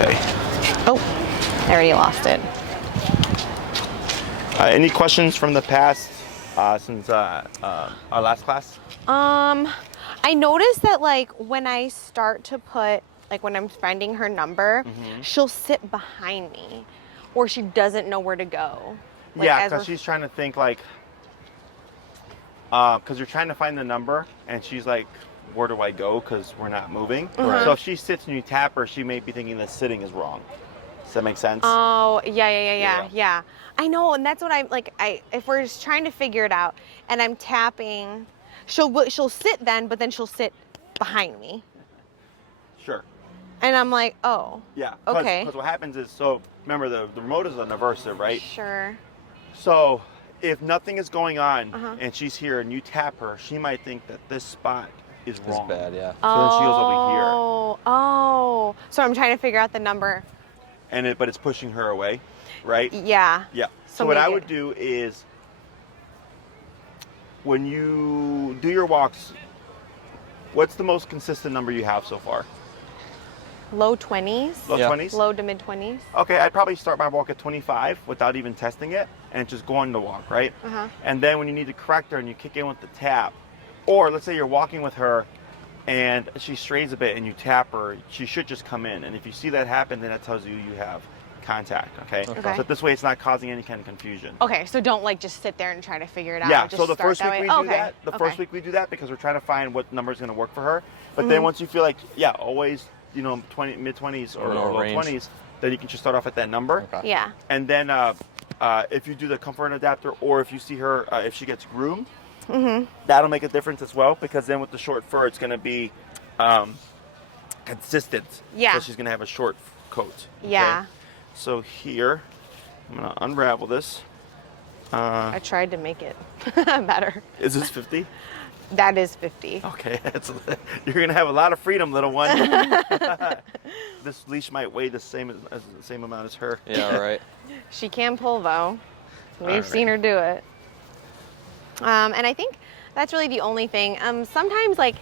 Okay. Oh, I already lost it. Any questions from the past since our last class? I noticed that like when I start to put, like when I'm finding her number, she'll sit behind me or she doesn't know where to go. Like, yeah, because she's trying to think like, because you're trying to find the number and she's like, where do I go? Because we're not moving. So if she sits and you tap her, she may be thinking the sitting is wrong. Does that make sense? Oh, yeah. I know, and that's what I'm like. If we're just trying to figure it out, and I'm tapping, she'll sit then, but then she'll sit behind me, Sure. and I'm like, oh, Yeah. okay. Because what happens is, so remember the remote is an aversive, right? Sure. So if nothing is going on and she's here and you tap her, she might think that this spot is wrong. It's bad, yeah. So then she goes over here. Oh. So I'm trying to figure out the number. But it's pushing her away, right? Yeah. Yeah. So what I would do is, when you do your walks, what's the most consistent number you have so far? Low 20s. Low 20s? Low to mid 20s. Okay, I'd probably start my walk at 25 without even testing it and just go on the walk, right? And then when you need to correct her and you kick in with the tap, or let's say you're walking with her and she strays a bit and you tap her, she should just come in. And if you see that happen, then that tells you you have contact, okay? So this way it's not causing any kind of confusion. Okay, so don't like just sit there and try to figure it out. Yeah, just so the start first that week we way. do that. The first week we do that because we're trying to find what number is going to work for her. But then once you feel like, yeah, always, you know, mid 20s or low 20s, then you can just start off at that number. Yeah. And then if you do the comfort adapter, or if you see her, if she gets groomed, that'll make a difference as well, because then with the short fur, it's going to be consistent. Yeah. So she's going to have a short coat. Yeah. Okay? So here, I'm going to unravel this. I tried to make it better. Is this 50? That is 50. Okay, you're going to have a lot of freedom, little one. This leash might weigh the same amount as her. Yeah, right. She can pull though. We've seen her do it. And I think that's really the only thing. Sometimes like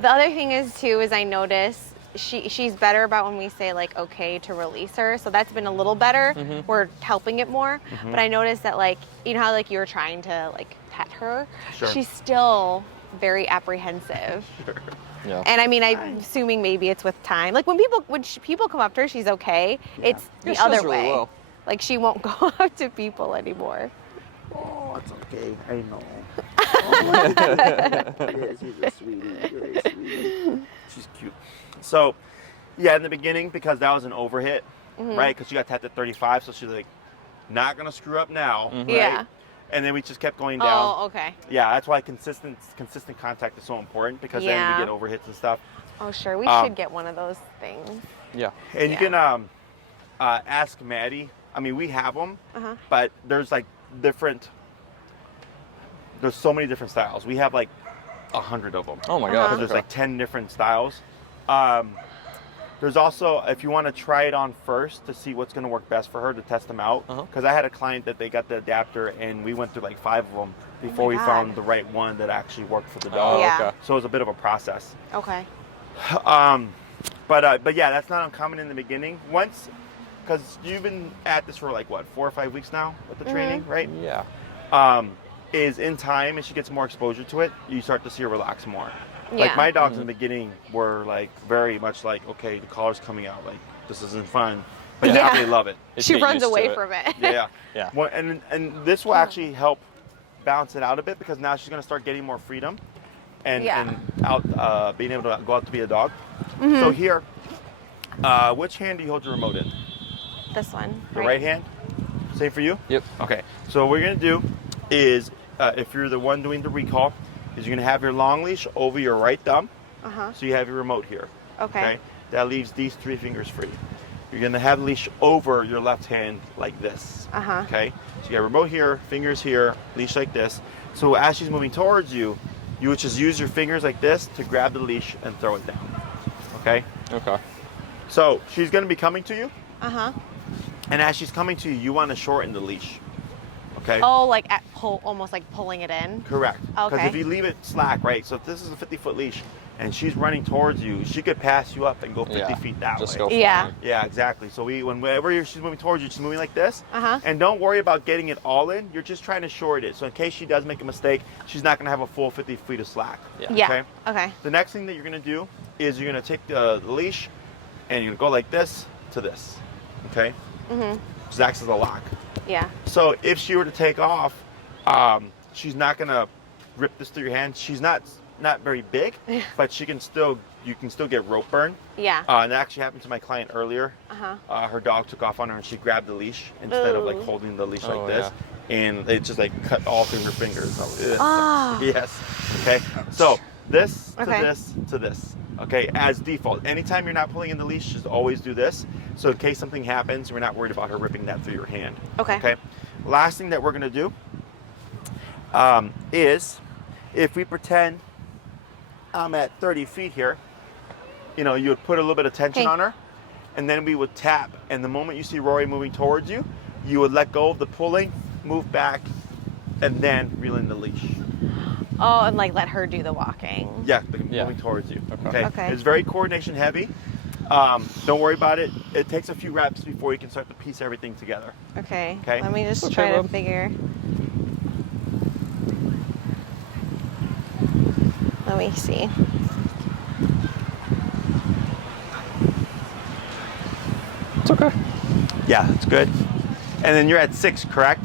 the other thing is too is I notice she's better about when we say like okay to release her. So that's been a little better. We're helping it more. But I noticed that like you know how like you were trying to like pet her. Sure. She's still very apprehensive. Yeah. And I mean, I'm assuming maybe it's with time. Like when people come up to her, she's okay. It's the other does really way. well. Like she won't go up to people anymore. Oh, it's okay. I know. Yeah, she's a sweetie. Very sweet. She's cute. So, yeah, in the beginning, because that was an overhit, right? Because she got tapped at 35, so she's like, not gonna screw up now, right? Yeah. And then we just kept going down. Oh, okay. Yeah, that's why consistent contact is so important, because then we get overhits and stuff. Oh, sure. We should get one of those things. Yeah. And you can ask Maddie. I mean, we have them, but there's like there's so many different styles. We have like 100 of them. Oh my God. There's like 10 different styles. There's also, if you want to try it on first to see what's going to work best for her, to test them out. Because I had a client that they got the adapter and we went through like 5 of them before we found the right one that actually worked for the dog. Yeah. Okay. So it was a bit of a process. Okay. But yeah, that's not uncommon in the beginning. Once, because you've been at this for like what, 4 or 5 weeks now with the training, right? Yeah. Is in time, as she gets more exposure to it, you start to see her relax more. Yeah. Like my dogs in the beginning were like very much like, okay, the collar's coming out, like this isn't fun, but now they love it. She runs away from it. Yeah. Yeah. Well, and this will actually help balance it out a bit, because now she's gonna start getting more freedom, and out being able to go out to be a dog. So here, which hand do you hold your remote in? This one. The right hand. Same for you? Yep. Okay. So what we're gonna do is, if you're the one doing the recall, is you're gonna have your long leash over your right thumb. So you have your remote here. Okay. That leaves these 3 fingers free. You're gonna have the leash over your left hand like this. Okay. So you have remote here, fingers here, leash like this. So as she's moving towards you, you would just use your fingers like this to grab the leash and throw it down. Okay. Okay. So she's gonna be coming to you. And as she's coming to you, you want to shorten the leash. okay? Oh, like at almost like pulling it in? Correct. Because Okay. if you leave it slack, right? So if this is a 50-foot leash and she's running towards you, she could pass you up and go 50 feet that Just way. go Yeah. flying. Yeah, exactly. So whenever she's moving towards you, she's moving like this. Uh-huh. And don't worry about getting it all in. You're just trying to short it. So in case she does make a mistake, she's not going to have a full 50 feet of slack. Yeah. Okay? Okay. The next thing that you're going to do is you're going to take the leash and you're going to go like this to this. Okay? Mm-hmm. Which acts as a lock. Yeah. So if she were to take off, she's not going to rip this through your hand. She's not very big, but you can still get rope burn. Yeah. And that actually happened to my client earlier. Uh-huh. Her dog took off on her and she grabbed the leash instead of like Ooh. holding the leash Oh, like this. And it just like cut all through her fingers. Ah. Yes. Okay. So this to Okay. this to this. Okay. As default, anytime you're not pulling in the leash, just always do this. So in case something happens, we're not worried about her ripping that through your hand. Okay. Okay. Last thing that we're gonna do is if we pretend I'm at 30 feet here, you know, you would put a little bit of tension Okay. on her, and then we would tap. And the moment you see Rory moving towards you, you would let go of the pulling, move back, and then reel in the leash. Oh, and like let her do the walking. Yeah, Yeah. moving towards you. Okay. Okay. It's very coordination heavy. Don't worry about it. It takes a few reps before you can start to piece everything together. Okay. Okay. Let me just Okay, try to bub. figure. Let me see. It's okay. Yeah, that's good. And then you're at 6, correct?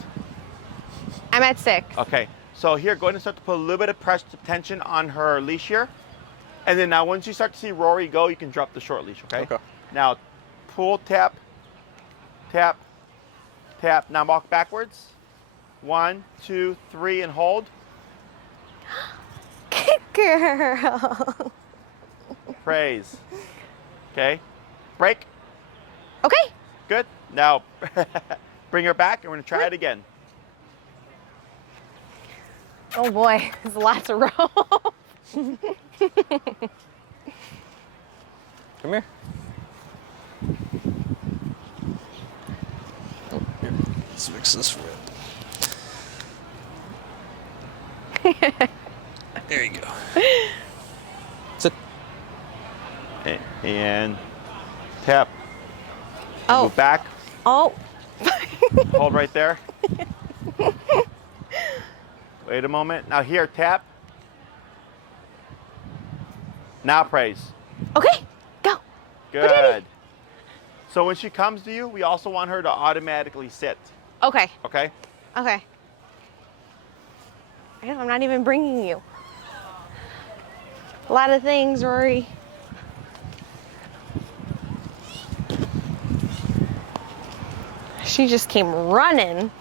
I'm at 6. Okay. So here, go ahead and start to put a little bit of pressure tension on her leash here. And then now once you start to see Rory go, you can drop the short leash, okay? Okay. Now pull, tap, tap, tap. Now walk backwards. 1, 2, 3, and hold. Good girl. Praise. Okay. Break. Okay. Good. Now bring her back and we're gonna try it again. Oh boy, there's lots of rope. Come here. Oh, here. Let's fix this rip. There you go. Sit. And tap. Oh. Move back. Oh. Hold right there. Wait a moment. Now here, tap. Now praise. Okay. Go. Good. So when she comes to you, we also want her to automatically sit. Okay. Okay? Okay. I guess I'm not even bringing you. A lot of things, Rory. She just came running.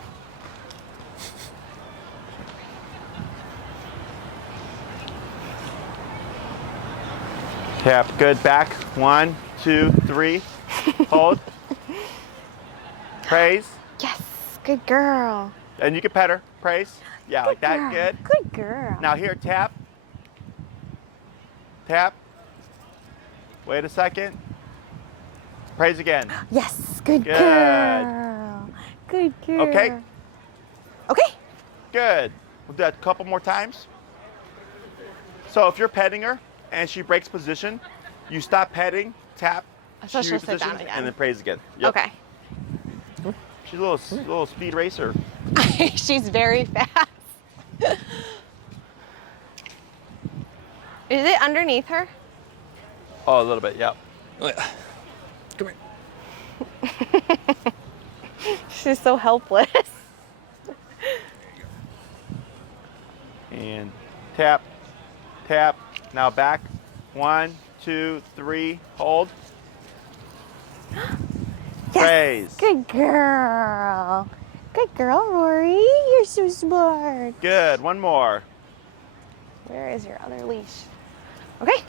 Tap. Good. Back. 1, 2, 3. Hold. Praise. Yes. Good girl. And you can pet her. Praise. Yeah, like that. Girl. Good. Good girl. Now here, tap. Tap. Wait a second. Praise again. Yes. Good Good. girl. Good girl. Okay. Okay. Good. We'll do that a couple more times. So if you're petting her and she breaks position, you stop petting, tap, So she she'll sit down repositions, again. and then praise again. Yep. Okay. She's a little speed racer. She's very fast. Is it underneath her? Oh, a little bit, yep. Oh, yeah. Come here. She's so helpless. And tap, tap. Now back. 1, 2, 3. Hold. Praise. Good girl. Good girl, Rory. You're so smart. Good. One more. Where is your other leash? Okay.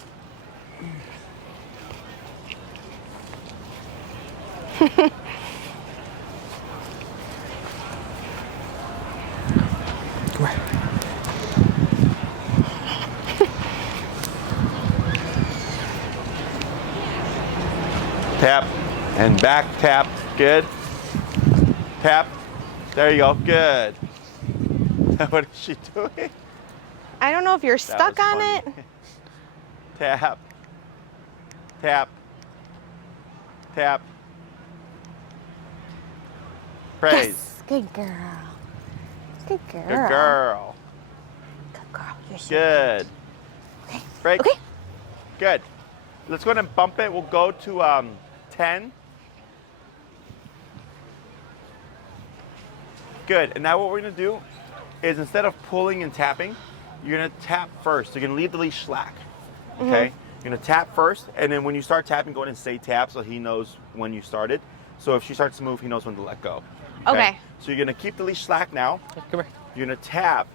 Come here. Tap and back. Tap. Good. Tap. There you go. Good. What is she doing? I don't know if you're That stuck was on funny. it. Tap. Tap. Tap. Praise. Yes, good girl. Good girl. Good girl. Good girl. You're so Good. Okay. Break. Okay. Good. Let's go ahead and bump it. We'll go to 10. Good. And now what we're going to do is instead of pulling and tapping, you're going to tap first. You're going to leave the leash slack. Okay? You're going to tap first, and then when you start tapping, go ahead and say tap so he knows when you started. So if she starts to move, he knows when to let go. Okay. So you're going to keep the leash slack now. Come here. You're going to tap,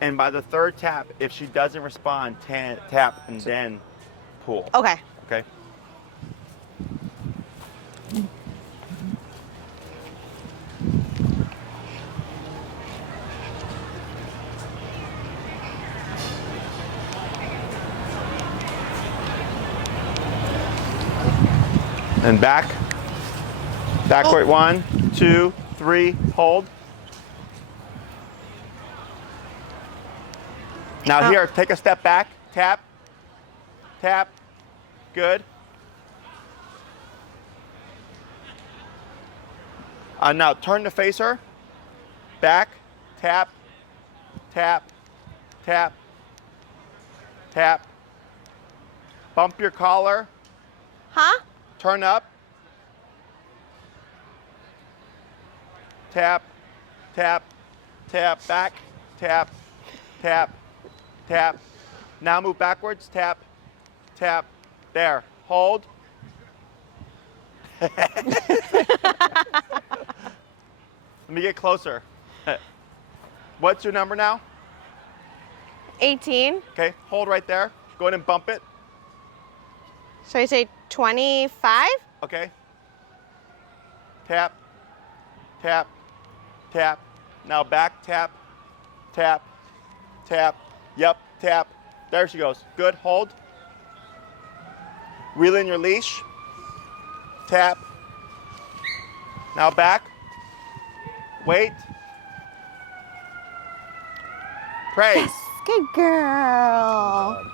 and by the third tap, if she doesn't respond, tap and then pull. Okay. Okay? And back. Backward. 1, 2, 3. Hold. Now here, take a step back. Tap. Tap. Good. Now turn to face her. Back. Tap. Tap. Tap. Tap. Bump your collar. Huh? Turn up. Tap, tap, tap, back, tap, tap, tap. Now move backwards, tap, tap. There, hold. Let me get closer. What's your number now? 18. Okay, hold right there. Go ahead and bump it. So I say 25? Okay. Tap, tap, tap. Now back, tap, tap, tap. Yep, tap. There she goes. Good, hold. Reel in your leash. Tap. Now back. Wait. Praise. Yes, good girl.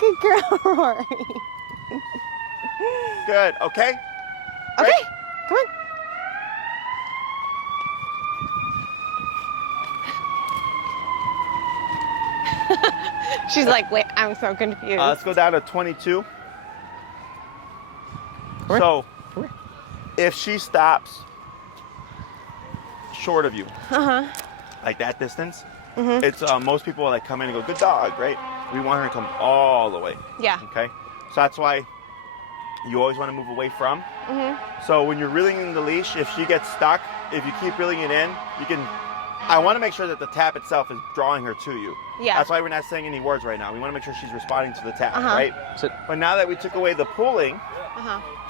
Good girl, Rory. Good, okay? Okay, Break. come on. She's like, wait, I'm so confused. Let's go down to 22. here. So, Come here. if she stops short of you, like that distance, it's most people like come in and go, good dog, right? We want her to come all the way. Yeah. Okay. So that's why you always want to move away from. So when you're reeling in the leash, if she gets stuck, if you keep reeling it in, you can. I want to make sure that the tap itself is drawing her to you. Yeah. That's why we're not saying any words right now. We want to make sure she's responding to the tap, right? Sit. But now that we took away the pulling,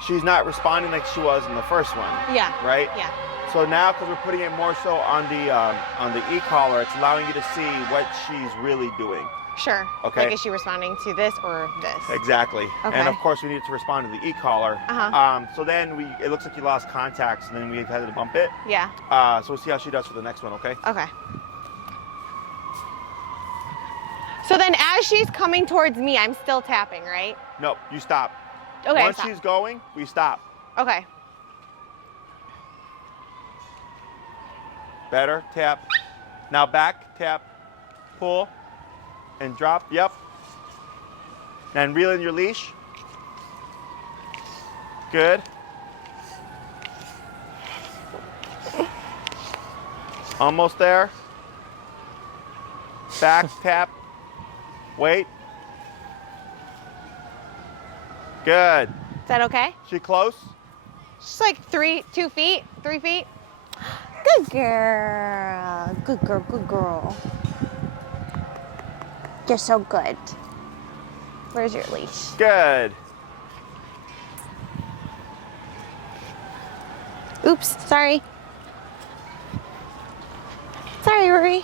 she's not responding like she was in the first one. Yeah. Right? Yeah. So now, because we're putting it more so on the e-collar, it's allowing you to see what she's really doing. Sure. Okay. Like, is she responding to this or this? Exactly. Okay. And of course, we needed to respond to the e-collar. So then it looks like you lost contacts, and then we had to bump it. Yeah. So we'll see how she does for the next one, okay? Okay. So then as she's coming towards me, I'm still tapping, right? No, you stop. Okay, Once stop. she's going, we stop. Okay. Better, tap. Now back, tap, pull, and drop, yep. And reel in your leash. Good. Almost there. Back, tap, wait. Good. Is that okay? She close? Just like 2 feet, 3 feet. Good girl. Good girl, good girl. You're so good. Where's your leash? Good. Oops, sorry. Sorry, Rory.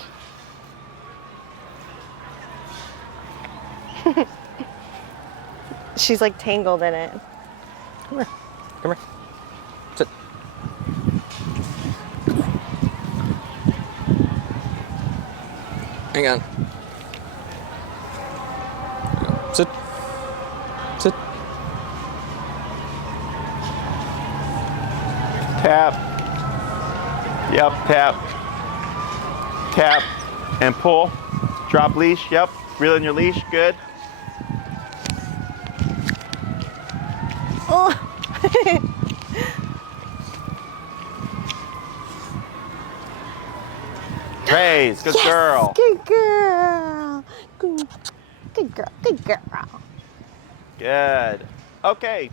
She's like tangled in it. Come here. Come here. Sit. Hang on. Sit. Sit. Tap. Yep, tap. Tap. And pull. Drop leash. Yep. Reel in your leash. Good. Oh. Praise. Good Yes, girl. Good girl. Good girl. Good girl. Good. Okay.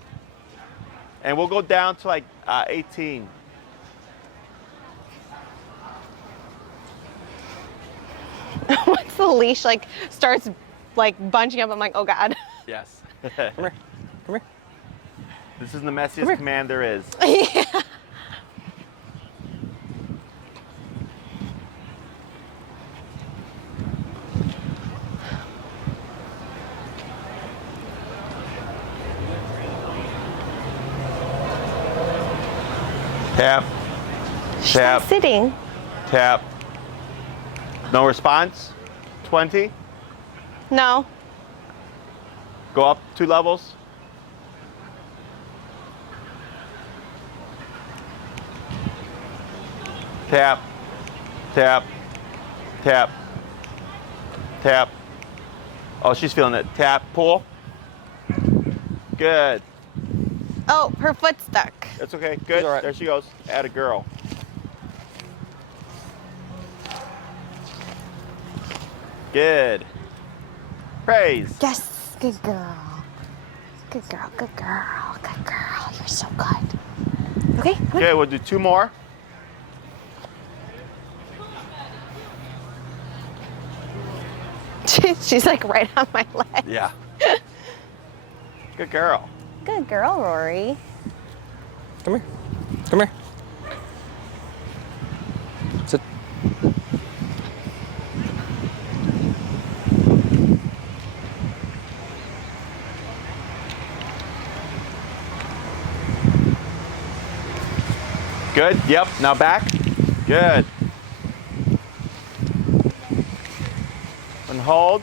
And we'll go down to like 18. Once the leash like starts like bunching up, I'm like, oh God. Yes. Come here. Come here. This is the messiest command there is. Yeah. Tap. She's Tap. not sitting. Tap. No response. 20. No. Go up 2 levels. Tap. Tap. Tap. Tap. Oh, she's feeling it. Tap. Pull. Good. Oh, her foot's stuck. That's okay. Good. all right. There she goes. Add a girl. Good. Praise. Yes. Good girl. Good girl. Good girl. Good girl. You're so good. Okay. Come on. Okay, we'll do 2 more. She's like right on my leg. Yeah. Good girl. Good girl, Rory. Come here. Come here. Sit. Good. Yep. Now back. Good. And hold.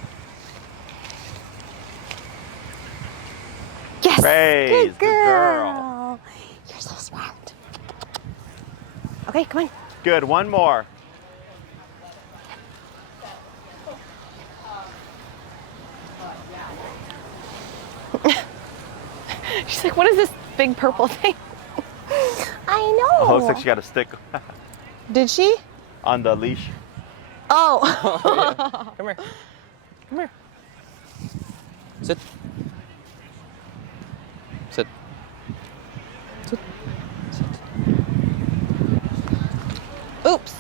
Yes. Praise. Good Good girl. girl. You're so smart. Okay, come on. Good. 1 more. She's like, what is this big purple thing? I know. Oh, looks like she got a stick Did she? on the leash. Oh. Come here. Come here. Sit. Sit. Sit. Sit. Oops.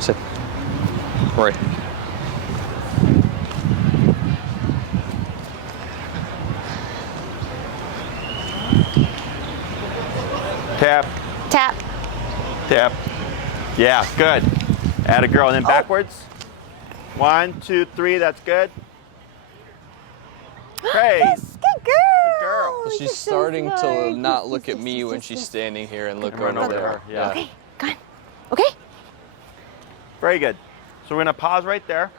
Sit. Rory. Tap. Tap. Tap. Yeah, good. Add a girl and then Oh. backwards. 1, 2, 3. That's good. Praise. Yes, good girl. Good girl. So You're she's so starting to smart. not look at me when she's standing here and look And run over over there. her, yeah. Okay, come on. Okay. Very good. So we're gonna pause right there.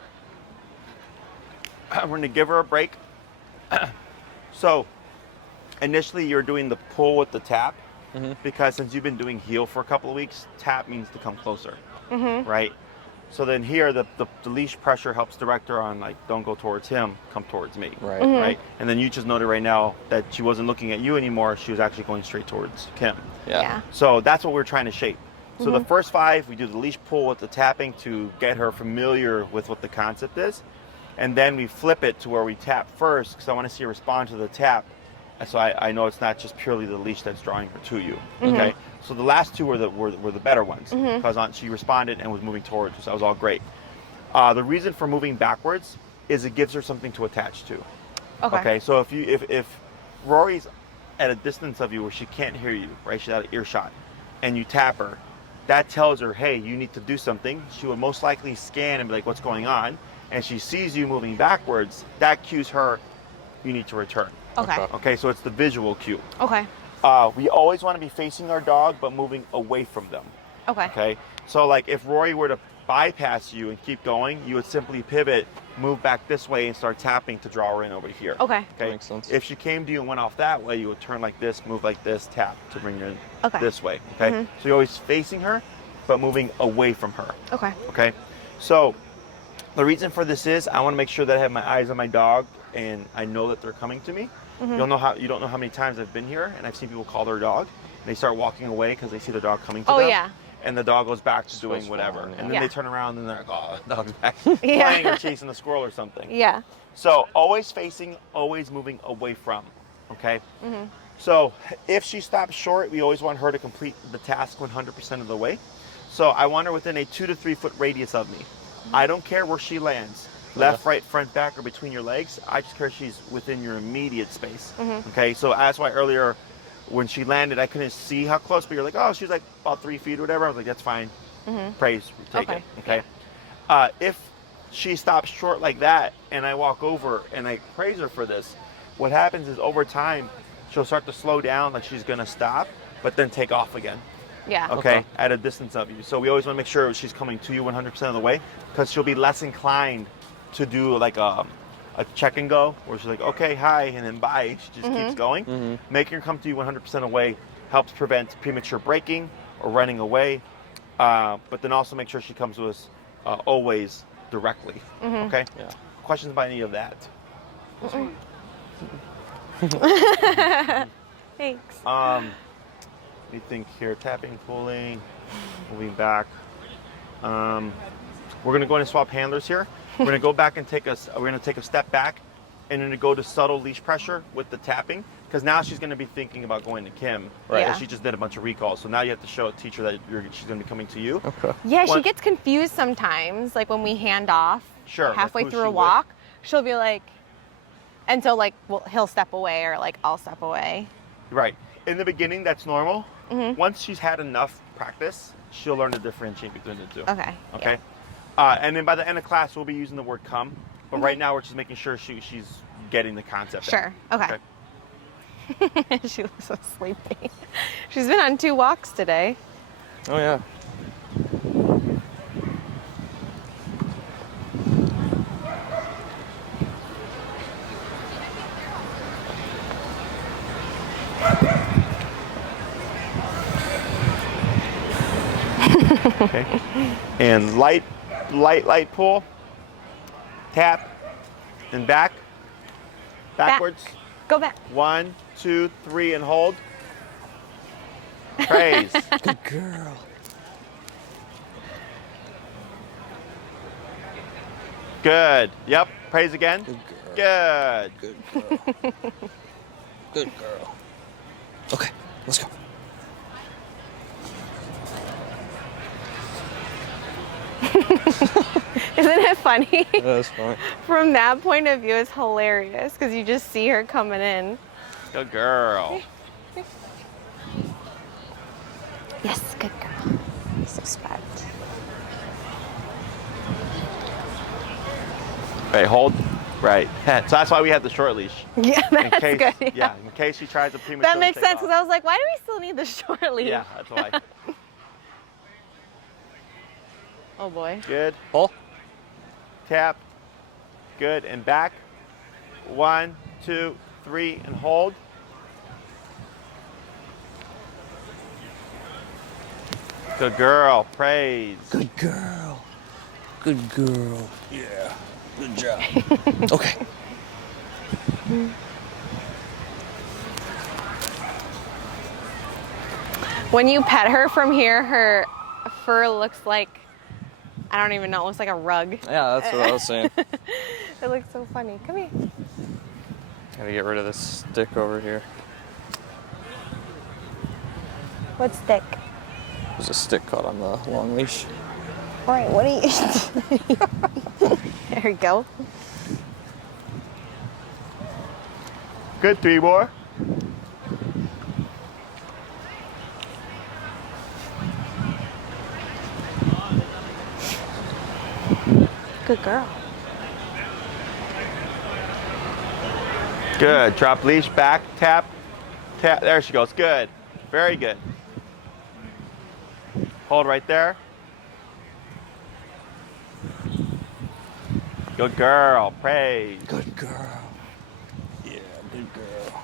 We're gonna give her a break. So initially you're doing the pull with the tap because since you've been doing heel for a couple of weeks, tap means to come closer, right? So then here the leash pressure helps direct her on like, don't go towards him, come towards me, Right. right? And then you just noted right now that she wasn't looking at you anymore, she was actually going straight towards Kim. Yeah. So that's what we're trying to shape. So the first 5, we do the leash pull with the tapping to get her familiar with what the concept is. And then we flip it to where we tap first because I want to see her respond to the tap. So I know it's not just purely the leash that's drawing her to you. Okay. So the last 2 were the better ones because she responded and was moving towards us. That was all great. The reason for moving backwards is it gives her something to attach to. Okay. So if Rory's at a distance of you where she can't hear you, right? She's out of earshot, and you tap her, that tells her, hey, you need to do something. She will most likely scan and be like, what's going on? And she sees you moving backwards, that cues her, you need to return. Okay. Okay, so it's the visual cue. Okay. We always want to be facing our dog, but moving away from them. Okay. Okay. So like if Rory were to bypass you and keep going, you would simply pivot, move back this way, and start tapping to draw her in over here. Okay. Okay. That makes sense. If she came to you and went off that way, you would turn like this, move like this, tap to bring her in this way. Okay. So you're always facing her, but moving away from her. Okay. Okay. So the reason for this is I want to make sure that I have my eyes on my dog and I know that they're coming to me. You don't know how many times I've been here and I've seen people call their dog and they start walking away because they see the dog coming to them. Oh yeah. And the dog goes back to doing goes whatever. following, And then they turn around and they're like, oh, the dog's back Yeah. playing or chasing the squirrel or something. Yeah. So always facing, always moving away from, okay? So if she stops short, we always want her to complete the task 100% of the way. So I want her within a 2 to 3 foot radius of me. I don't care where she lands, left, right, front, back, or between your legs. I just care she's within your immediate space, okay? So that's why earlier when she landed, I couldn't see how close, but you're like, oh, she's like about 3 feet or whatever. I was like, that's fine. Praise, we take it, okay? If she stops short like that and I walk over and I praise her for this, what happens is over time, she'll start to slow down like she's gonna stop, but then take off again. Yeah. Okay, at a distance of you. So we always want to make sure she's coming to you 100% of the way because she'll be less inclined to do like a check and go where she's like, okay, hi, and then bye. She just keeps going. Making her come to you 100% away helps prevent premature braking or running away, but then also make sure she comes to us always directly. Okay? Yeah. Questions about any of that? Thanks. Let me think here. Tapping, pulling, moving back. We're gonna go in and swap handlers here. We're gonna go back and take a step back, and then go to subtle leash pressure with the tapping, because now she's gonna be thinking about going to Kim. Right. Yeah. And she just did a bunch of recalls, so now you have to teach her that she's gonna be coming to you. Okay. Yeah, she gets confused sometimes. Like when we hand off halfway like who's through she a with? walk, she'll be like, and so like he'll step away or like I'll step away. Right. In the beginning, that's normal. Once she's had enough practice, she'll learn to differentiate between the two. Okay. Okay. And then by the end of class, we'll be using the word come. But right now, we're just making sure she's getting the concept. Sure. Okay. She looks so sleepy. She's been on 2 walks today. Oh yeah. Okay. And light pull. Tap. And back. Backwards. Go back. 1, 2, 3, and hold. Praise. Good girl. Good. Yep. Praise again. Good girl. Good. Good girl. Good girl. Okay, let's go. Isn't it funny? That's fine. From that point of view, it's hilarious because you just see her coming in. Good girl. Yes, good girl. So smart. Right, hold. Right. So that's why we have the short leash. Yeah, that's In case, good. yeah, in case she tries to prematurely That makes take sense off. because I was like, why do we still need the short leash? Yeah, that's why. Oh boy. Good. Pull. Tap. Good. And back. 1, 2, 3, and hold. Good girl. Praise. Good girl. Good girl. Yeah. Good job. Okay. When you pet her from here, her fur looks like, I don't even know, it looks like a rug. Yeah, that's what I was saying. It looks so funny. Come here. Gotta get rid of this stick over here. What stick? There's a stick caught on the long leash. All right, what are you? There we go. Good. 3 more. Good girl. Good. Drop leash, back, tap. Tap. There she goes. Good. Very good. Hold right there. Good girl. Praise. Good girl. Yeah, good girl.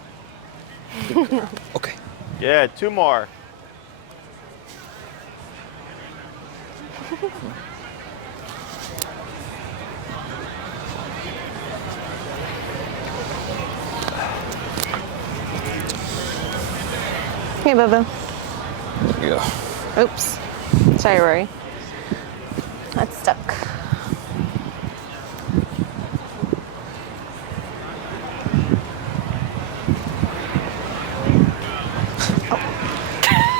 Good girl. Okay. Yeah, 2 more. Hey, Bubba. There you go. Oops. Sorry, Rory. That's stuck.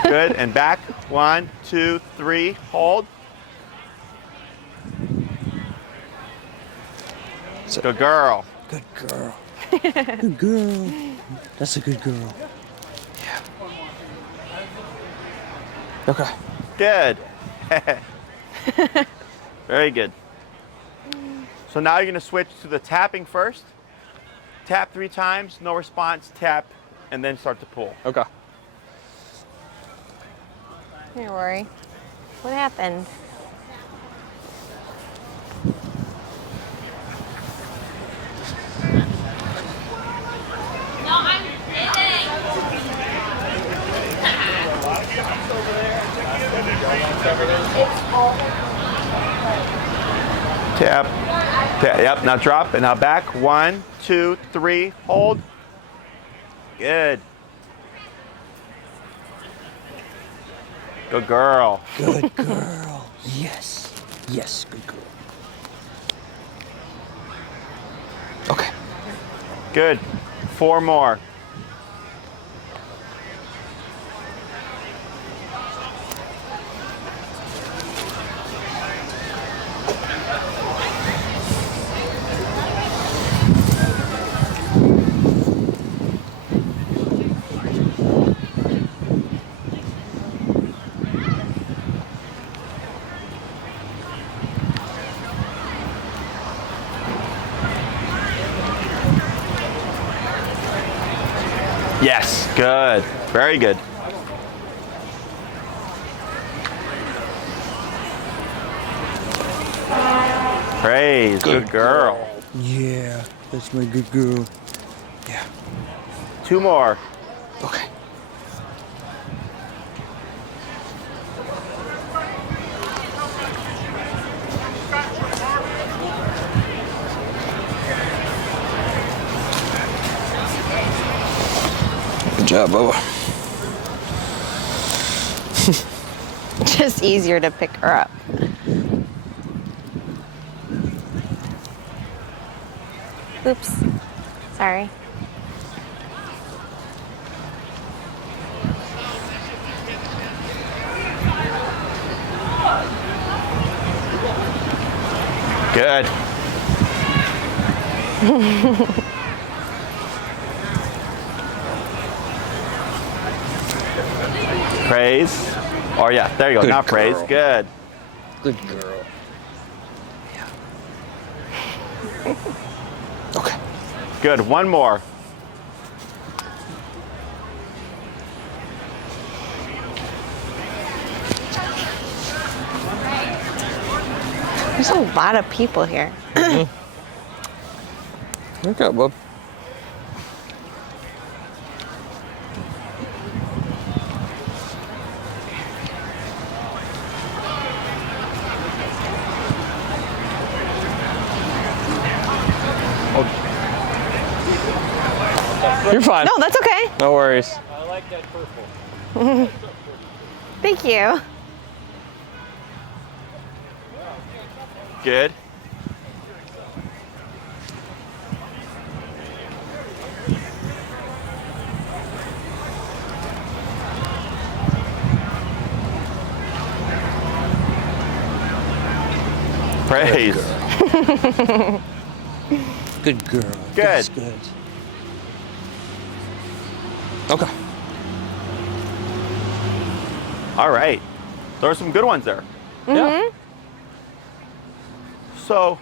Good. And back. 1, 2, 3. Hold. Good girl. Good girl. Good girl. That's a good girl. Yeah. Okay. Good. Very good. So now you're going to switch to the tapping first. Tap 3 times, no response, tap, and then start to pull. Okay. Hey, Rory. What happened? No, I'm kidding. Tap. Tap. Yep, now drop, and now back. 1, 2, 3, hold. Good. Good girl. Good girl. Yes. Yes, good girl. Okay. Good. 4 more. Yes, good. Very good. Praise, good girl. Yeah, that's my good girl. Yeah. 2 more. Okay. Good job, Bubba. Just easier to pick her up. Oops. Sorry. Good. Praise. Oh yeah, there you go. Good Now praise. girl. Good. Good girl. Yeah. Okay. Good. 1 more. There's a lot of people here. Okay, Bub. You're fine. No, that's okay. No worries. I like that purple. Thank you. Good. Praise. Good girl. Good. That's good. Okay. All right. There are some good ones there. Yeah. So,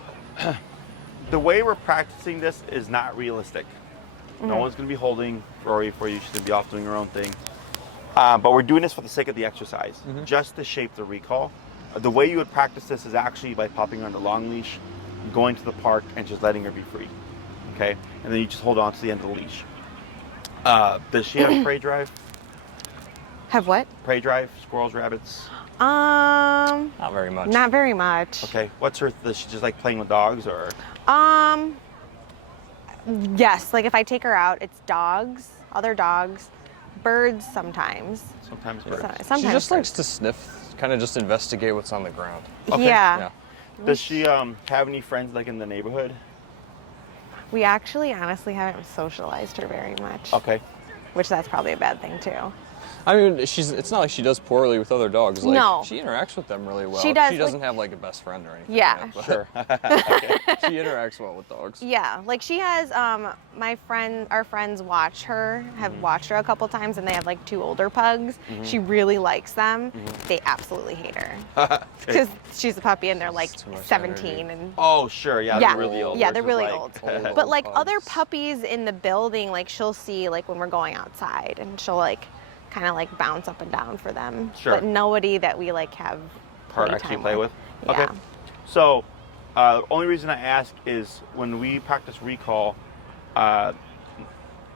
the way we're practicing this is not realistic. No one's going to be holding Rory for you. She's going to be off doing her own thing. But we're doing this for the sake of the exercise, just to shape the recall. The way you would practice this is actually by popping her on the long leash, going to the park, and just letting her be free. Okay? And then you just hold on to the end of the leash. Does she have prey drive? Have what? Prey drive? Squirrels, rabbits? Not very much. Not very much. Okay. What's her, does she just like playing with dogs or? Yes, like if I take her out, it's dogs, other dogs, birds sometimes. Sometimes birds. Sometimes She just birds. likes to sniff, kind of just investigate what's on the ground. Okay. Yeah. Does she have any friends like in the neighborhood? We actually honestly haven't socialized her very much. Okay. Which that's probably a bad thing too. I mean, it's not like she does poorly with other dogs. Like, No. She interacts with them really well. She does, She doesn't have like a best friend or anything. Yeah. Like that, Sure. but she interacts well with dogs. Yeah, like she has, our friends watch her, have watched her a couple times, and they have like 2 older pugs. She really likes them. They absolutely hate her because she's a puppy and they're like Too much 17 energy. and Oh, sure. Yeah, yeah, they're really old. yeah, they're versus, really like- old. Old But like pugs. other puppies in the building, like she'll see like when we're going outside, and she'll like kind of like bounce up and down for them. Sure. But nobody that we like have Actually play with? Yeah. Okay. So, the only reason I ask is when we practice recall,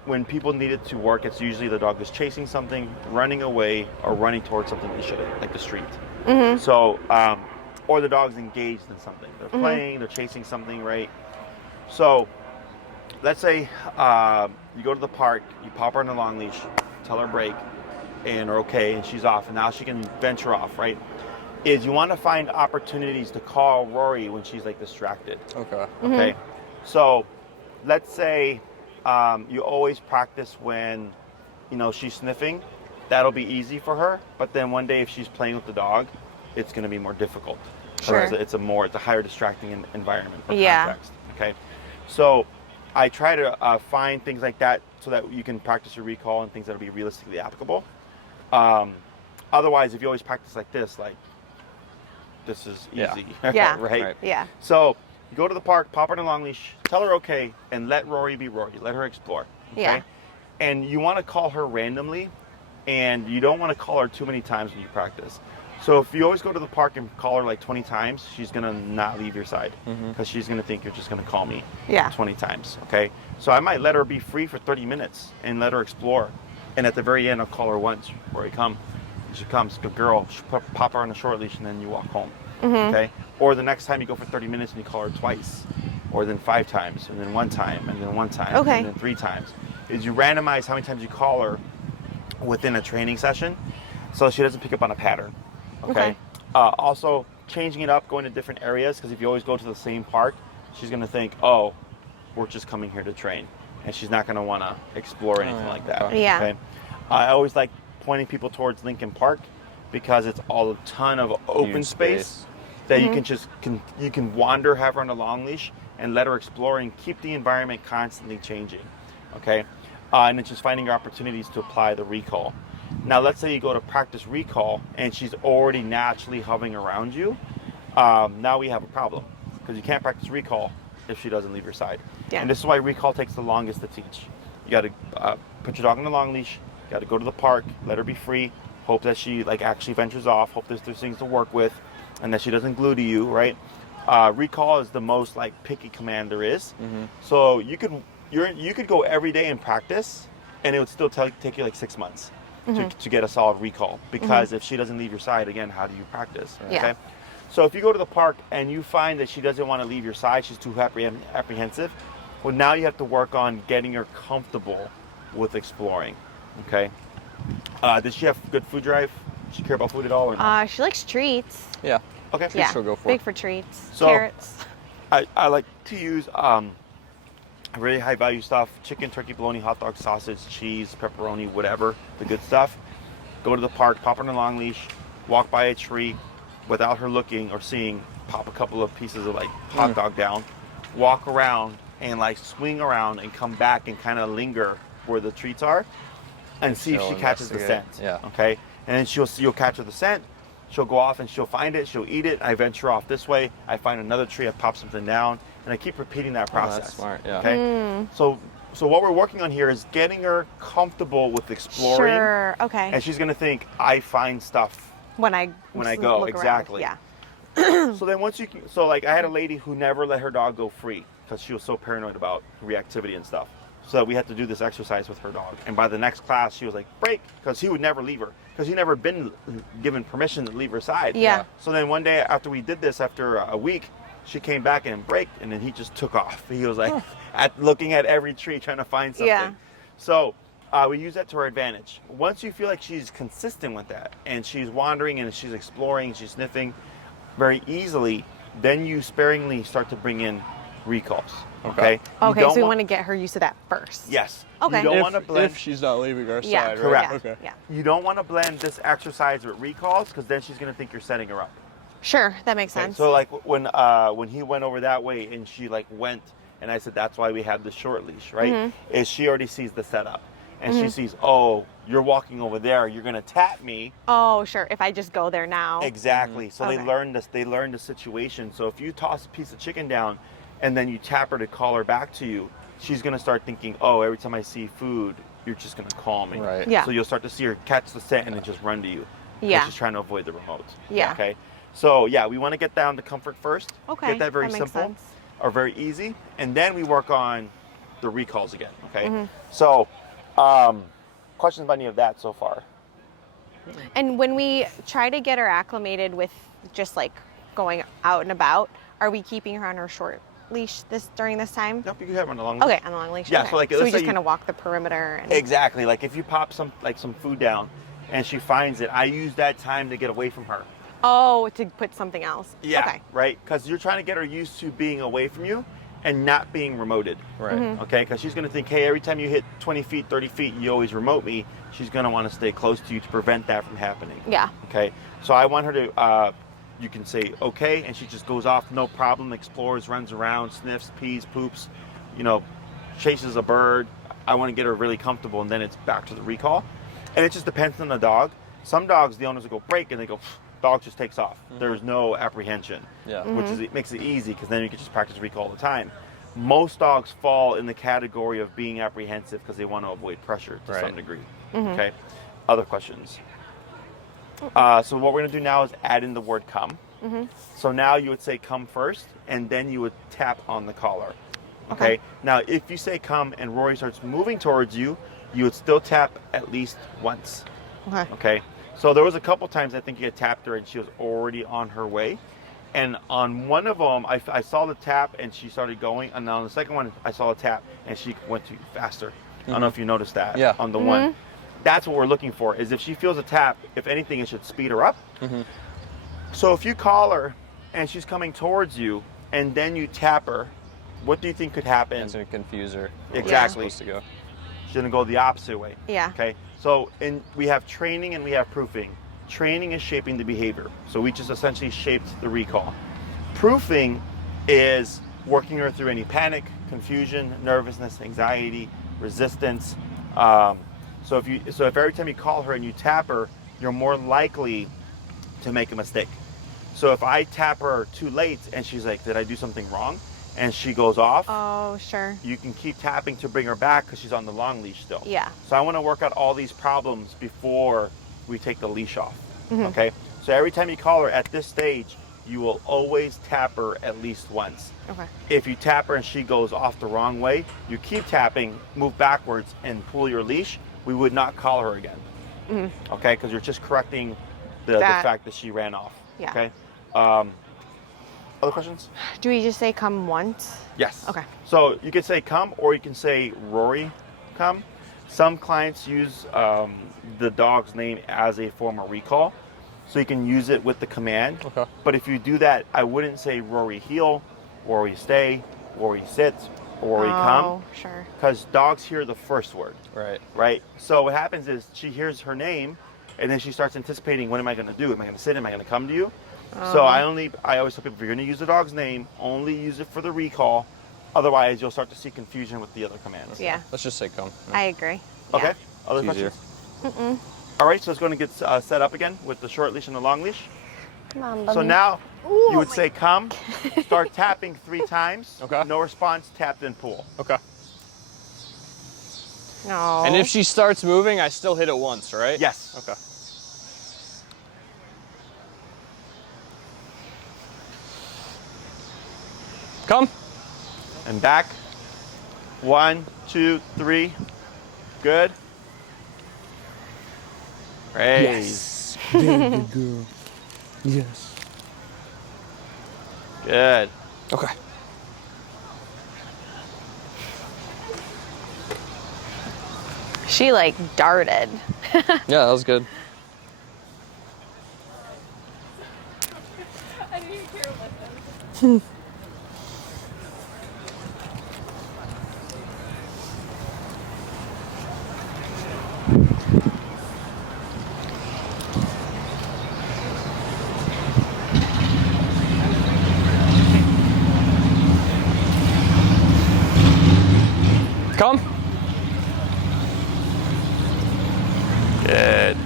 when people need it to work, it's usually the dog is chasing something, running away, or running towards something they shouldn't, like the street. So, or the dog's engaged in something. They're playing, they're chasing something, right? So, let's say you go to the park, you pop her on a long leash, tell her break, and are okay, and she's off, and now she can venture off, right? Is you want to find opportunities to call Rory when she's like distracted. Okay. Okay. So let's say you always practice when she's sniffing. That'll be easy for her. But then one day if she's playing with the dog, it's going to be more difficult. Sure. It's a higher distracting environment for Yeah. context. Okay. So I try to find things like that so that you can practice your recall and things that'll be realistically applicable. Otherwise, if you always practice like this is easy. Yeah. Yeah. Right? Yeah. So you go to the park, pop her on a long leash, tell her okay, and let Rory be Rory. Let her explore. Okay? Yeah. And you want to call her randomly, and you don't want to call her too many times when you practice. So if you always go to the park and call her like 20 times, she's going to not leave your side because she's going to think you're just going to call me Yeah. 20 times. Okay? So I might let her be free for 30 minutes and let her explore. And at the very end, I'll call her once. Rory, come. And she comes. Good girl. Pop her on a short leash, and then you walk home. Okay? Or the next time you go for 30 minutes and you call her twice. Or then 5 times, and then 1 time, and then 1 time, Okay. and then 3 times. Is you randomize how many times you call her within a training session so she doesn't pick up on a pattern. Okay? Also, changing it up, going to different areas, because if you always go to the same park, she's going to think, oh, we're just coming here to train. And she's not going to want to explore anything like that. okay. Yeah. Okay? I always like pointing people towards Lincoln Park because it's all a ton of open Huge space that you can wander, have her on a long leash, and let her explore and keep the environment constantly changing. Okay? And it's just finding opportunities to apply the recall. Now, let's say you go to practice recall and she's already naturally hovering around you. Now we have a problem because you can't practice recall if she doesn't leave your side. Yeah. And this is why recall takes the longest to teach. You got to put your dog on the long leash. You got to go to the park, let her be free, hope that she actually ventures off, hope there's things to work with, and that she doesn't glue to you, right? Recall is the most picky command there is. So you could go every day and practice, and it would still take you 6 months to get a solid recall. Because if she doesn't leave your side, again, how do you practice? Yeah. Okay. So if you go to the park and you find that she doesn't want to leave your side, she's too apprehensive, well, now you have to work on getting her comfortable with exploring. Okay. Does she have good food drive? Does she care about food at all or not? She likes treats. Yeah. Okay. Yeah. she'll go for Big it. for treats. So- Carrots. I like to use really high value stuff: chicken, turkey, bologna, hot dog, sausage, cheese, pepperoni, whatever, the good stuff. Go to the park, pop her on a long leash, walk by a tree without her looking or seeing, pop a couple of pieces of hot dog down, walk around and swing around and come back and kind of linger where the treats are and see if she'll she catches the scent. investigate. Yeah. Okay. And then you'll catch her the scent. she'll go off and she'll find it, she'll eat it. I venture off this way. I find another tree, I pop something down, and I keep repeating that process. That's smart, yeah. Okay. So what we're working on here is getting her comfortable with exploring. Sure. Okay. And she's gonna think I find stuff when I go. look Exactly. around. Yeah. So then once you can, so like I had a lady who never let her dog go free because she was so paranoid about reactivity and stuff. So we had to do this exercise with her dog. And by the next class, she was like, break, because he would never leave her because he never been given permission to leave her side. Yeah. So then one day after we did this, after a week, she came back and braked, and then he just took off. He was like looking at every tree trying to find something. Yeah. So we use that to our advantage. Once you feel like she's consistent with that and she's wandering and she's exploring, she's sniffing very easily, then you sparingly start to bring in recalls. Okay. Okay, so we want to get her used to that first. Yes. Okay. You don't want to blend. If she's not leaving our Yeah. side, right? Correct. Okay. Yeah. You don't want to blend this exercise with recalls because then she's going to think you're setting her up. Sure, that makes Okay, sense. so like when he went over that way and she like went, and I said that's why we have the short leash, right? Is she already sees the setup, and she sees, oh, you're walking over there, you're gonna tap me. Oh, sure. If I just go there now. Exactly. So Okay. they learn this. They learn the situation. So if you toss a piece of chicken down, and then you tap her to call her back to you, she's gonna start thinking, oh, every time I see food, you're just gonna call me. Right. Yeah. So you'll start to see her catch the scent and then just run to you. 'Cause Yeah. She's trying to avoid the remote. Yeah. Okay. So yeah, we want to get down to comfort first. Okay, Get that very that makes simple sense. or very easy, and then we work on the recalls again. Okay. Mm-hmm. So, questions about any of that so far? And when we try to get her acclimated with just like going out and about, are we keeping her on her short leash during this time? Nope, you can have her on a long. Okay, on the long leash. Yeah, Okay. so, like, we let's just say kind of walk the perimeter. And... Exactly. Like if you pop some food down, and she finds it, I use that time to get away from her. Oh, to put something else. Yeah. Okay. Right. Because you're trying to get her used to being away from you and not being remoted. Right. Okay, because she's going to think, hey, every time you hit 20 feet, 30 feet, you always remote me. She's going to want to stay close to you to prevent that from happening. Yeah. Okay, so I want her to, you can say, okay, and she just goes off, no problem, explores, runs around, sniffs, pees, poops, chases a bird. I want to get her really comfortable, and then it's back to the recall. And it just depends on the dog. Some dogs, the owners will go break, and they go, dog just takes off. There's no apprehension, Yeah. which is it makes it easy because then you can just practice recall all the time. Most dogs fall in the category of being apprehensive because they want to avoid pressure to some Right. degree. Okay. Other questions? So what we're going to do now is add in the word come. So now you would say come first, and then you would tap on the collar. Okay. Now, if you say come and Rory starts moving towards you, you would still tap at least once. Okay. Okay. So there was a couple times I think you had tapped her and she was already on her way. And on one of them, I saw the tap and she started going. And on the second one, I saw a tap and she went too faster. I don't know if you noticed that. Yeah. On the one. That's what we're looking for, is if she feels a tap, if anything, it should speed her up. So if you call her and she's coming towards you and then you tap her, what do you think could happen? It's going to confuse her. Exactly. Where she's supposed to go. She's going to go the opposite way. Yeah. Okay. So we have training and we have proofing. Training is shaping the behavior. So we just essentially shaped the recall. Proofing is working her through any panic, confusion, nervousness, anxiety, resistance. So if every time you call her and you tap her, you're more likely to make a mistake. So if I tap her too late and she's like, did I do something wrong? And she goes off, Oh, sure. you can keep tapping to bring her back because she's on the long leash still. Yeah. So I want to work out all these problems before we take the leash off. Okay? So every time you call her at this stage, you will always tap her at least once. Okay. If you tap her and she goes off the wrong way, you keep tapping, move backwards, and pull your leash. We would not call her again. Okay? Because you're just correcting the fact that she ran off. Yeah. Okay? Other questions? Do we just say come once? Yes. Okay. So you can say come, or you can say Rory come. Some clients use the dog's name as a form of recall, so you can use it with the command. Okay. But if you do that, I wouldn't say Rory heel, Rory stay, Rory sit, Rory come, Oh, sure. because dogs hear the first word, Right. right? So what happens is she hears her name, and then she starts anticipating, what am I going to do? Am I going to sit? Am I going to come to you? So I always tell people, if you're going to use the dog's name, only use it for the recall. Otherwise, you'll start to see confusion with the other commands. Yeah. Let's just say come. I agree. Okay. Yeah. Other It's easier. questions? All right. So it's going to get set up again with the short leash and the long leash. Come on, So Bubby. now you would say come, start tapping 3 times. Okay. No response, tap then pull. Okay. No. And if she starts moving, I still hit it once, right? Yes. Okay. Come. And back. 1, 2, 3. Good. Raise. Very good girl. Yes. Good. Okay. She like darted. Yeah, that was good. I didn't even care about them. Come. Good.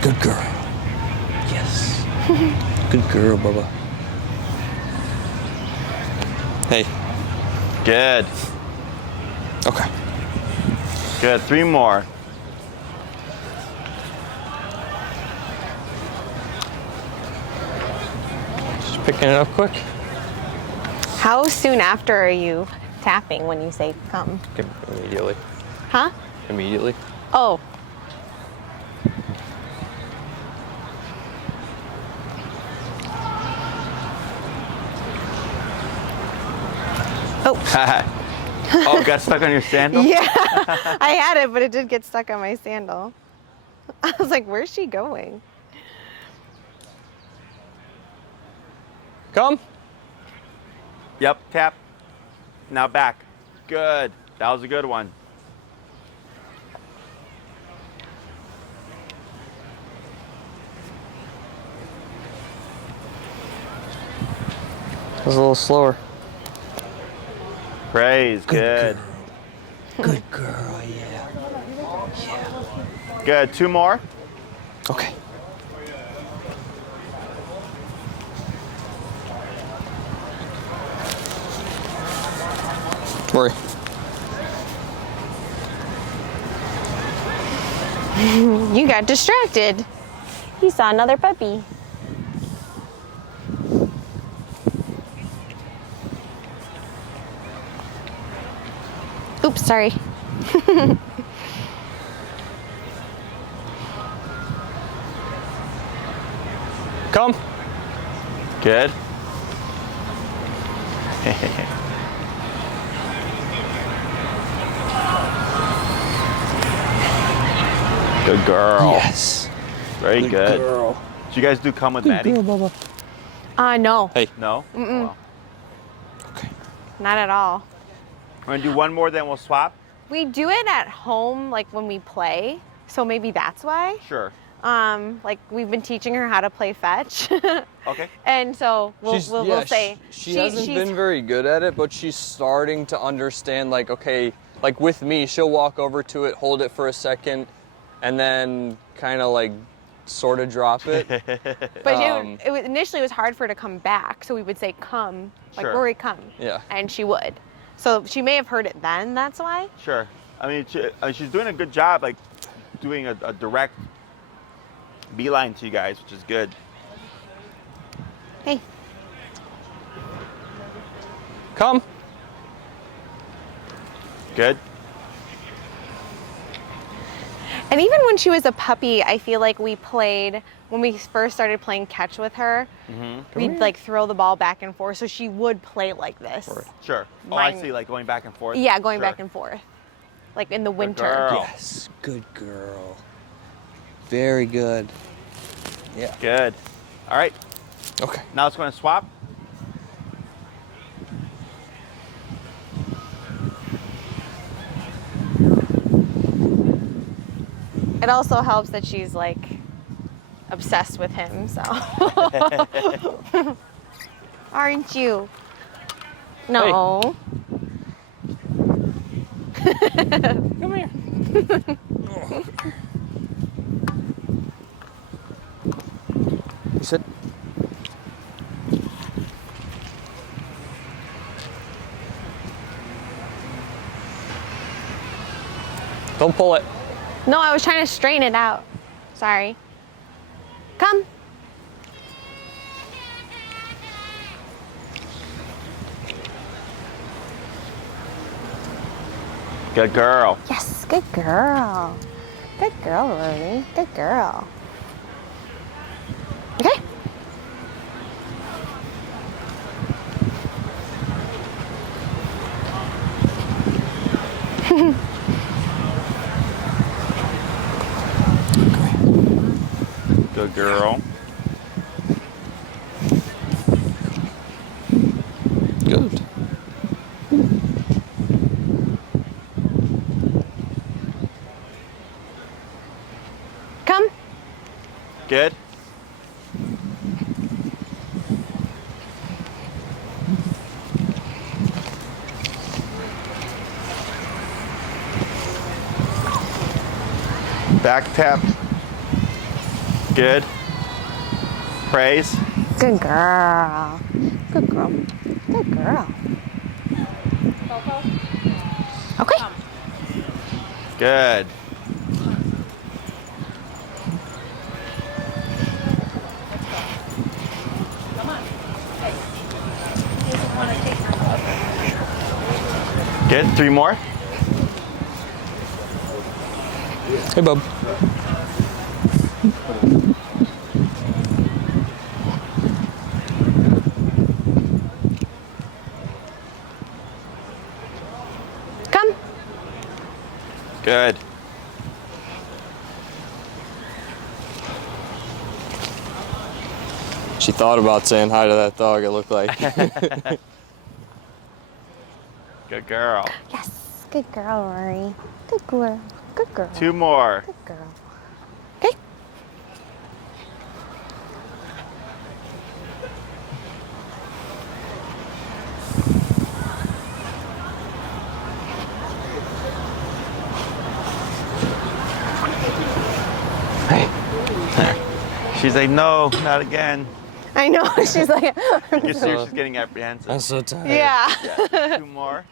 Good girl. Yes. Good girl, Bubba. Hey. Good. Okay. Good. 3 more. Just picking it up quick. How soon after are you tapping when you say come? Immediately. Huh? Immediately. Oh. Oh, got stuck on your sandal? Yeah, I had it, but it did get stuck on my sandal. I was like, where's she going? Come. Yep, tap. Now back. Good. That was a good one. That was a little slower. Praise. Good. Good girl, yeah. Good. 2 more. Okay. Rory. You got distracted. You saw another puppy. Oops, sorry. Come. Good. Good girl. Yes. Very good. Girl. Did you guys do come with Good Maddie? girl, Bubba. No, Hey. No? Mm-mm. Wow. Okay. not at all. We're gonna do 1 more, then we'll swap. We do it at home, like when we play, so maybe that's why. Sure. Like we've been teaching her how to play fetch, Okay. and so we'll say she hasn't been very good at it, but she's starting to understand. Like, okay, like with me, she'll walk over to it, hold it for a second, and then kind of like sort of drop it. But initially it was hard for her to come back, so we would say come, like Sure. Rory, come. Yeah. And she would. So she may have heard it then, that's why. Sure. I mean, she's doing a good job, like doing a direct beeline to you guys, which is good. Hey. Come. Good. And even when she was a puppy, I feel like we played, when we first started playing catch with her, we'd like throw the ball back and forth, so she would play like this. Sure. Oh, I Mine- see, like going back and forth. Yeah, going Sure. back and forth. Like in the winter. girl. Yes. Good girl. Very good. Yeah. Good. All right. Okay. Now it's going to swap. It also helps that she's like obsessed with him, so. Aren't you? No. Come here. Sit. Don't pull it. No, I was trying to straighten it out. Sorry. Come. Good girl. Yes, good girl. Good girl, Rory. Good girl. Okay. Good girl. Good. Come. Good. Back tap. Good. Praise. Good girl. Good girl. Good girl. Coco, Okay. come. Good. Let's go. Come on. Hey. He doesn't want to take my love. Good. 3 more. Hey, bub. Come. Good. She thought about saying hi to that dog, it looked like. Good girl. Yes. Good girl, Rory. Good girl. Good girl. 2 more. Good girl. Okay. She's like, no, not again. I know. She's like, You see her, she's getting apprehensive. I'm so tired. yeah. Yeah. 2 more.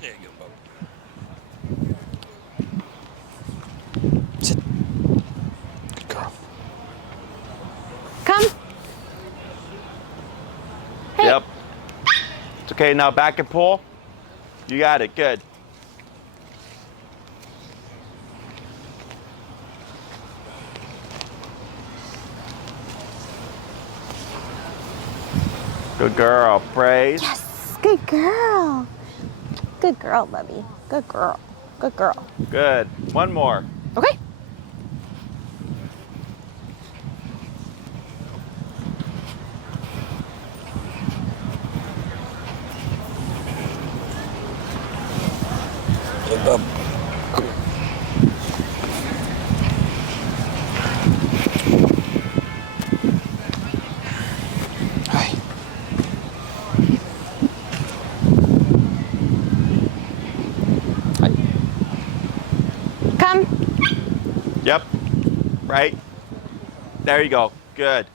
There you go, bub. Sit. Good girl. Come. Hey. Yep. It's okay. Now back and pull. You got it. Good. Good girl. Praise. Yes. Good girl. Good girl, Bubby. Good girl. Good girl. Good. 1 more. Okay. Hey, bub. Hi. Hi. Come. Yep. Right. There you go. Good.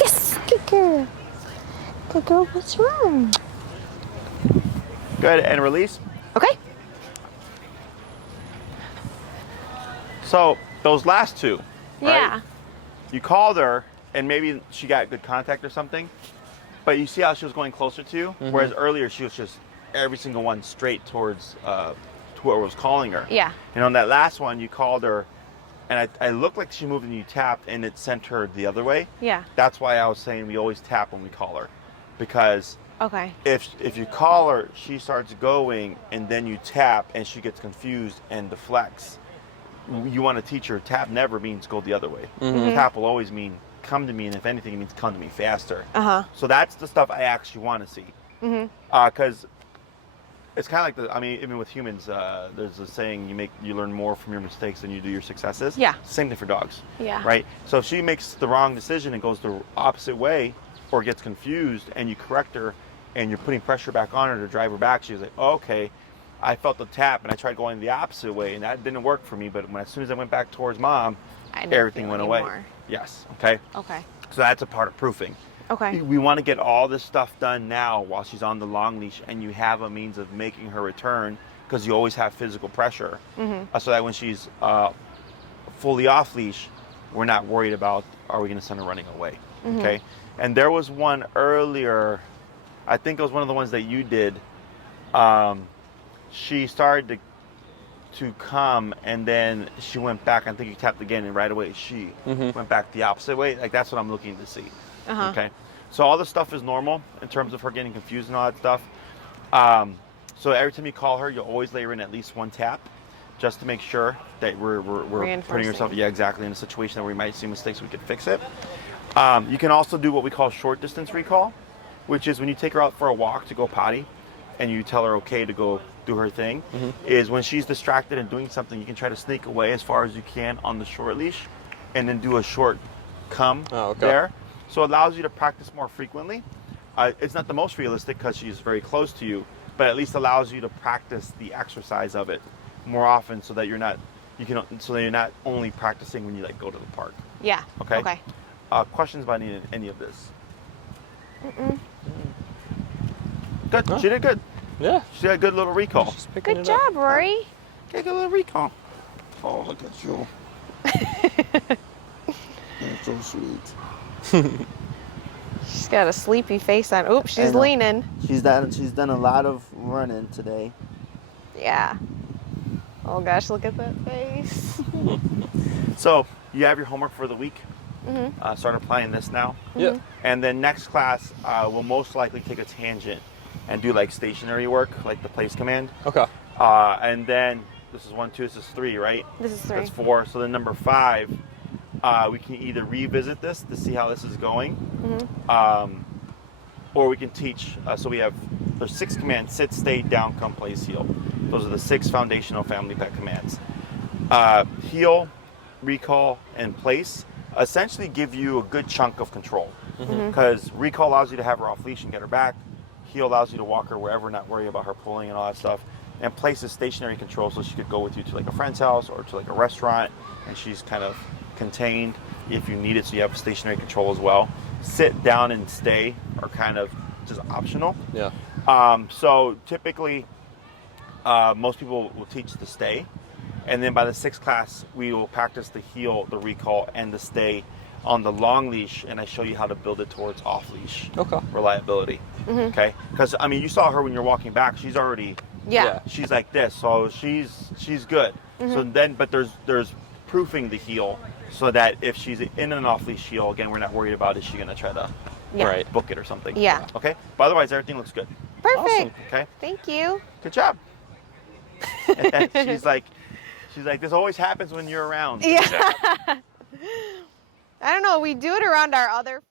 Yes. Good girl. Good girl. What's wrong? Good. And release. Okay. So those last 2, right? Yeah. You called her, and maybe she got good contact or something, but you see how she was going closer to you, whereas earlier she was just every single one straight towards whoever was calling her. Yeah. And on that last one, you called her, and I looked like she moved and you tapped, and it sent her the other way. Yeah. That's why I was saying we always tap when we call her, because Okay. if you call her, she starts going, and then you tap, and she gets confused and deflects. You want to teach her tap never means go the other way. Tap will always mean come to me, and if anything, it means come to me faster. Uh-huh. So that's the stuff I actually want to see. Because it's kind of like even with humans, there's a saying, you learn more from your mistakes than you do your successes. Yeah. Same thing for dogs. Yeah. Right? So if she makes the wrong decision and goes the opposite way, or gets confused and you correct her and you're putting pressure back on her to drive her back, she's like, oh, okay, I felt the tap and I tried going the opposite way and that didn't work for me. But as soon as I went back towards mom, everything went away. Yes. Okay. Okay. So that's a part of proofing. Okay. We want to get all this stuff done now while she's on the long leash and you have a means of making her return, because you always have physical pressure, so that when she's fully off leash, we're not worried about, are we going to send her running away? Okay. And there was one earlier, I think it was one of the ones that you did. She started to come and then she went back. I think you tapped again and right away she went back the opposite way. Like that's what I'm looking to see. Okay. So all this stuff is normal in terms of her getting confused and all that stuff. So every time you call her, you'll always lay her in at least one tap, just to make sure that we're putting yourself, exactly, in a situation that we might see mistakes, we could fix it. You can also do what we call short distance recall, which is when you take her out for a walk to go potty and you tell her okay to go do her thing, is when she's distracted and doing something, you can try to sneak away as far as you can on the short leash and then do a short come there. So it allows you to practice more frequently. It's not the most realistic because she's very close to you, but at least allows you to practice the exercise of it more often, so that you're not only practicing when you like go to the park. Yeah. Okay. Okay. Questions about any of this? Good. She did good. Yeah. She had a good little recall. Good job, Rory. Good little recall. Oh, look at you. That's so sweet. She's got a sleepy face on. Oops, she's leaning. She's done a lot of running today. Yeah. Oh gosh, look at that face. So you have your homework for the week. Start applying this now. Yep. And then next class, we'll most likely take a tangent and do like stationary work, like the place command. Okay. And then this is 1, 2, this is 3, right? This is 3. That's 4. So then number 5, we can either revisit this to see how this is going, or we can teach. So there's 6 commands: sit, stay, down, come, place, heel. Those are the 6 foundational family pet commands. Heel, recall, and place essentially give you a good chunk of control, because recall allows you to have her off leash and get her back. Heel allows you to walk her wherever, not worry about her pulling and all that stuff. And place is stationary control, so she could go with you to like a friend's house or to like a restaurant, and she's kind of contained if you need it, so you have stationary control as well. Sit, down, and stay are kind of just optional. Yeah. So typically, most people will teach the stay, and then by the 6th class, we will practice the heel, the recall, and the stay on the long leash, and I show you how to build it towards off leash reliability. Okay, because I mean, you saw her when you're walking back; she's already she's like this, so she's good. So then, but there's proofing the heel, so that if she's in an off leash heel, again, we're not worried about is she gonna try to book it or something. Yeah. Okay, but otherwise everything looks good. Perfect. Awesome. Okay. Thank you. Good job. And then she's like, this always happens when you're around. Yeah. I don't know. We do it around our other